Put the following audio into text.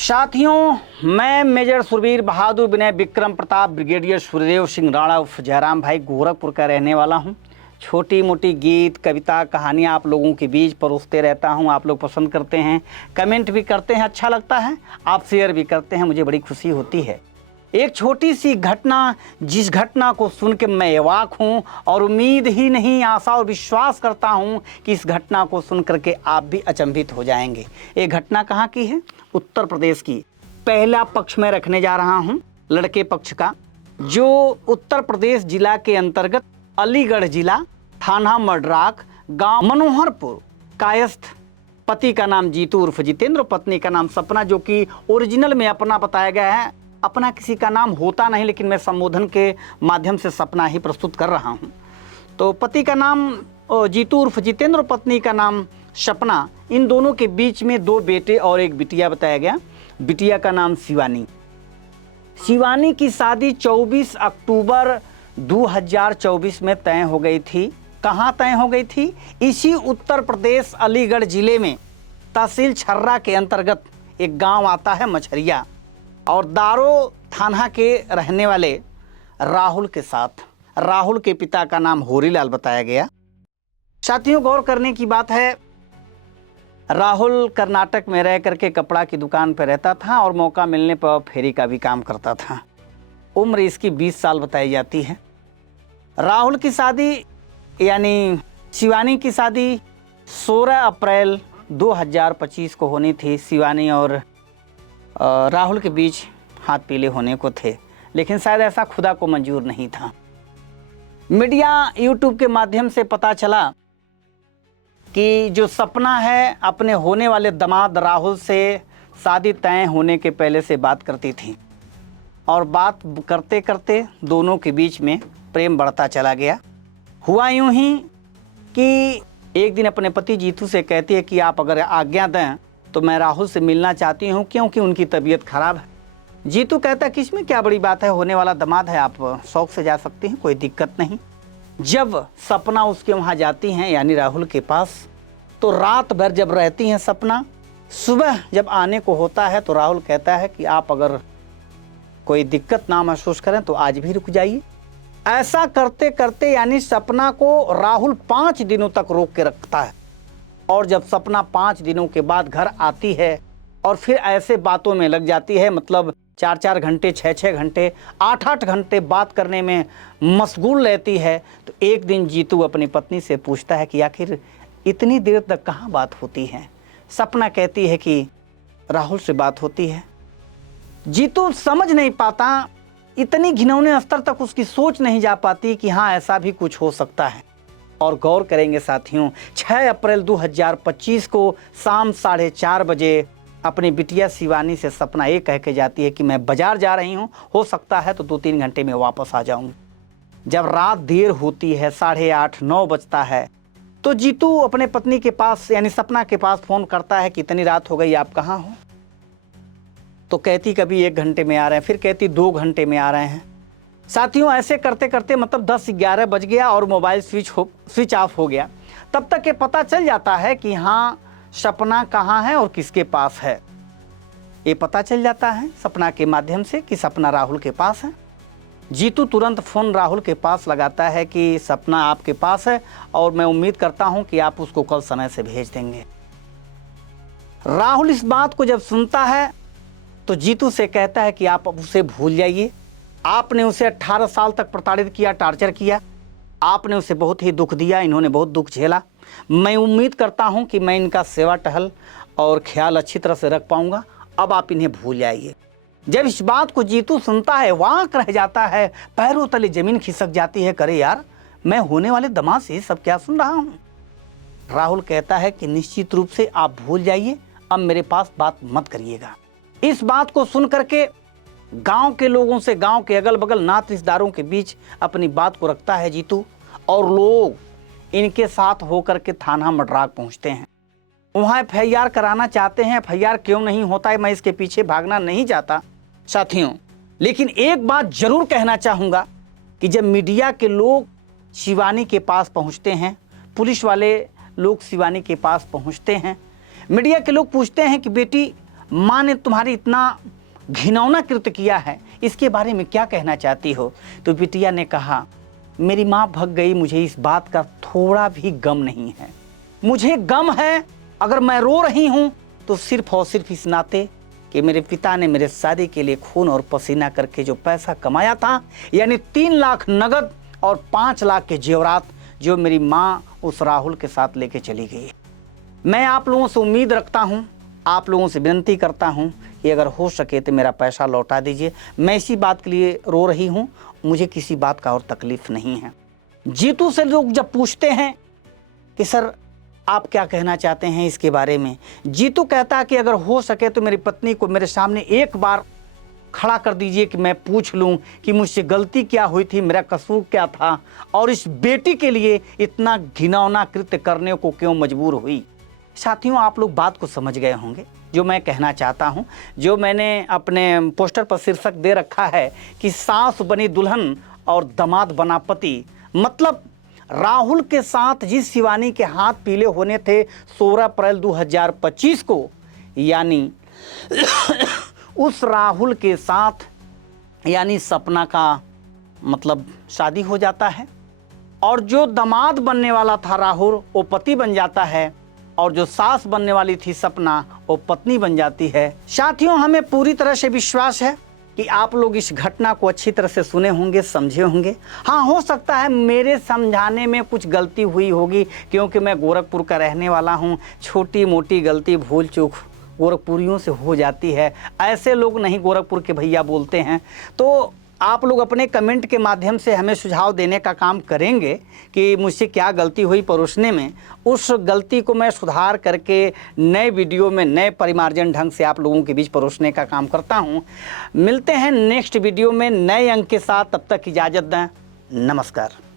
साथियों, मैं मेजर सुरवीर बहादुर विनय विक्रम प्रताप ब्रिगेडियर सूर्यदेव सिंह राणा उर्फ जयराम भाई गोरखपुर का रहने वाला हूं। छोटी मोटी गीत कविता कहानियां आप लोगों के बीच परोसते रहता हूं। आप लोग पसंद करते हैं, कमेंट भी करते हैं, अच्छा लगता है, आप शेयर भी करते हैं, मुझे बड़ी खुशी होती है। एक छोटी सी घटना, जिस घटना को सुन के मैं अवाक हूँ और उम्मीद ही नहीं, आशा और विश्वास करता हूँ कि इस घटना को सुन करके आप भी अचंभित हो जाएंगे। ये घटना कहाँ की है? उत्तर प्रदेश की। पहला पक्ष में रखने जा रहा हूँ लड़के पक्ष का, जो उत्तर प्रदेश जिला के अंतर्गत अलीगढ़ जिला, थाना मड्राक, गांव मनोहरपुर, कायस्थ। पति का नाम जीतू उर्फ जितेंद्र, पत्नी का नाम सपना, जो कि ओरिजिनल में अपना बताया गया है। अपना किसी का नाम होता नहीं, लेकिन मैं संबोधन के माध्यम से सपना ही प्रस्तुत कर रहा हूं। तो पति का नाम जीतू उर्फ जितेंद्र, पत्नी का नाम सपना। इन दोनों के बीच में 2 बेटे और 1 बिटिया बताया गया। बिटिया का नाम शिवानी। शिवानी की शादी 24 अक्टूबर 2024 में तय हो गई थी। कहाँ तय हो गई थी? इसी उत्तर प्रदेश अलीगढ़ जिले में तहसील छर्रा के अंतर्गत एक गांव आता है मछरिया, और दारो थाना के रहने वाले राहुल के साथ। राहुल के पिता का नाम होरीलाल बताया गया। साथियों, गौर करने की बात है, राहुल कर्नाटक में रह करके कपड़ा की दुकान पर रहता था और मौका मिलने पर फेरी का भी काम करता था। उम्र इसकी 20 साल बताई जाती है। राहुल की शादी यानी शिवानी की शादी 16 अप्रैल 2025 को होनी थी। शिवानी और राहुल के बीच हाथ पीले होने को थे, लेकिन शायद ऐसा खुदा को मंजूर नहीं था। मीडिया यूट्यूब के माध्यम से पता चला कि जो सपना है अपने होने वाले दामाद राहुल से शादी तय होने के पहले से बात करती थी, और बात करते करते दोनों के बीच में प्रेम बढ़ता चला गया। हुआ यूं ही कि एक दिन अपने पति जीतू से कहती है कि आप अगर आज्ञा दें तो मैं राहुल से मिलना चाहती हूँ, क्योंकि उनकी तबीयत खराब है। जीतू कहता है कि इसमें क्या बड़ी बात है, होने वाला दामाद है, आप शौक से जा सकती हैं, कोई दिक्कत नहीं। जब सपना उसके वहाँ जाती हैं यानी राहुल के पास, तो रात भर जब रहती हैं सपना, सुबह जब आने को होता है तो राहुल कहता है कि आप अगर कोई दिक्कत ना महसूस करें तो आज भी रुक जाइए। ऐसा करते करते यानी सपना को राहुल 5 दिनों तक रोक के रखता है, और जब सपना 5 दिनों के बाद घर आती है और फिर ऐसे बातों में लग जाती है, मतलब 4-4 घंटे, 6-6 घंटे, 8-8 घंटे बात करने में मशगूल रहती है। तो एक दिन जीतू अपनी पत्नी से पूछता है कि आखिर इतनी देर तक कहाँ बात होती है? सपना कहती है कि राहुल से बात होती है। जीतू समझ नहीं पाता, इतनी घिनौने स्तर तक उसकी सोच नहीं जा पाती कि हाँ ऐसा भी कुछ हो सकता है। और गौर करेंगे साथियों, 6 अप्रैल 2025 को शाम 4:30 बजे अपनी बिटिया शिवानी से सपना ये कह के जाती है कि मैं बाजार जा रही हूँ, हो सकता है तो 2-3 घंटे में वापस आ जाऊँ। जब रात देर होती है, 8:30-9 बजता है, तो जीतू अपने पत्नी के पास यानी सपना के पास फ़ोन करता है कि इतनी रात हो गई, आप कहाँ हो? तो कहती कभी 1 घंटे में आ रहे हैं, फिर कहती 2 घंटे में आ रहे हैं। साथियों, ऐसे करते करते मतलब 10-11 बज गया और मोबाइल स्विच ऑफ हो गया। तब तक ये पता चल जाता है कि हाँ सपना कहाँ है और किसके पास है। ये पता चल जाता है सपना के माध्यम से कि सपना राहुल के पास है। जीतू तुरंत फ़ोन राहुल के पास लगाता है कि सपना आपके पास है और मैं उम्मीद करता हूँ कि आप उसको कल समय से भेज देंगे। राहुल इस बात को जब सुनता है तो जीतू से कहता है कि आप उसे भूल जाइए। आपने उसे 18 साल तक प्रताड़ित किया, टार्चर किया, आपने उसे बहुत ही दुख दिया, इन्होंने बहुत दुख झेला। मैं उम्मीद करता हूं कि मैं इनका सेवा टहल और ख्याल अच्छी तरह से रख पाऊंगा, अब आप इन्हें भूल जाइए। जब इस बात को जीतू सुनता है, वाक रह जाता है, पैरों तले जमीन खिसक जाती है। करे यार, मैं होने वाले दामाद से सब क्या सुन रहा हूँ। राहुल कहता है कि निश्चित रूप से आप भूल जाइए, अब मेरे पास बात मत करिएगा। इस बात को सुन करके गांव के लोगों से, गांव के अगल बगल नात रिश्तेदारों के बीच अपनी बात को रखता है जीतू, और लोग इनके साथ होकर के थाना मड्राक पहुंचते हैं। वहां FIR कराना चाहते हैं। FIR क्यों नहीं होता है, मैं इसके पीछे भागना नहीं चाहता साथियों, लेकिन एक बात जरूर कहना चाहूँगा कि जब मीडिया के लोग शिवानी के पास पहुँचते हैं, पुलिस वाले लोग शिवानी के पास पहुँचते हैं, मीडिया के लोग पूछते हैं कि बेटी माँ ने तुम्हारी इतना घिनौना कृत्य किया है, इसके बारे में क्या कहना चाहती हो? तो बिटिया ने कहा, मेरी माँ भग गई, मुझे इस बात का थोड़ा भी गम नहीं है। मुझे गम है, अगर मैं रो रही हूँ तो सिर्फ और सिर्फ इस नाते कि मेरे पिता ने मेरे शादी के लिए खून और पसीना करके जो पैसा कमाया था, यानी 3 लाख नगद और 5 लाख के जेवरात, जो मेरी माँ उस राहुल के साथ लेके चली गई। मैं आप लोगों से उम्मीद रखता हूँ, आप लोगों से विनती करता हूँ कि अगर हो सके तो मेरा पैसा लौटा दीजिए। मैं इसी बात के लिए रो रही हूँ, मुझे किसी बात का और तकलीफ नहीं है। जीतू से लोग जब पूछते हैं कि सर आप क्या कहना चाहते हैं इसके बारे में, जीतू कहता है कि अगर हो सके तो मेरी पत्नी को मेरे सामने एक बार खड़ा कर दीजिए कि मैं पूछ लूं कि मुझसे गलती क्या हुई थी, मेरा कसूर क्या था, और इस बेटी के लिए इतना घिनौना कृत्य करने को क्यों मजबूर हुई। साथियों, आप लोग बात को समझ गए होंगे जो मैं कहना चाहता हूं। जो मैंने अपने पोस्टर पर शीर्षक दे रखा है कि सास बनी दुल्हन और दामाद बना पति, मतलब राहुल के साथ जिस शिवानी के हाथ पीले होने थे 16 अप्रैल 2025 को, यानी उस राहुल के साथ यानी सपना का मतलब शादी हो जाता है, और जो दामाद बनने वाला था राहुल वो पति बन जाता है, और जो सास बनने वाली थी सपना वो पत्नी बन जाती है। साथियों, हमें पूरी तरह से विश्वास है कि आप लोग इस घटना को अच्छी तरह से सुने होंगे, समझे होंगे। हाँ, हो सकता है मेरे समझाने में कुछ गलती हुई होगी, क्योंकि मैं गोरखपुर का रहने वाला हूँ। छोटी मोटी गलती भूल चूक गोरखपुरियों से हो जाती है, ऐसे लोग नहीं गोरखपुर के भैया बोलते हैं। तो आप लोग अपने कमेंट के माध्यम से हमें सुझाव देने का काम करेंगे कि मुझसे क्या गलती हुई परोसने में। उस गलती को मैं सुधार करके नए वीडियो में नए परिमार्जन ढंग से आप लोगों के बीच परोसने का काम करता हूं। मिलते हैं नेक्स्ट वीडियो में नए अंक के साथ, तब तक इजाज़त दें। नमस्कार।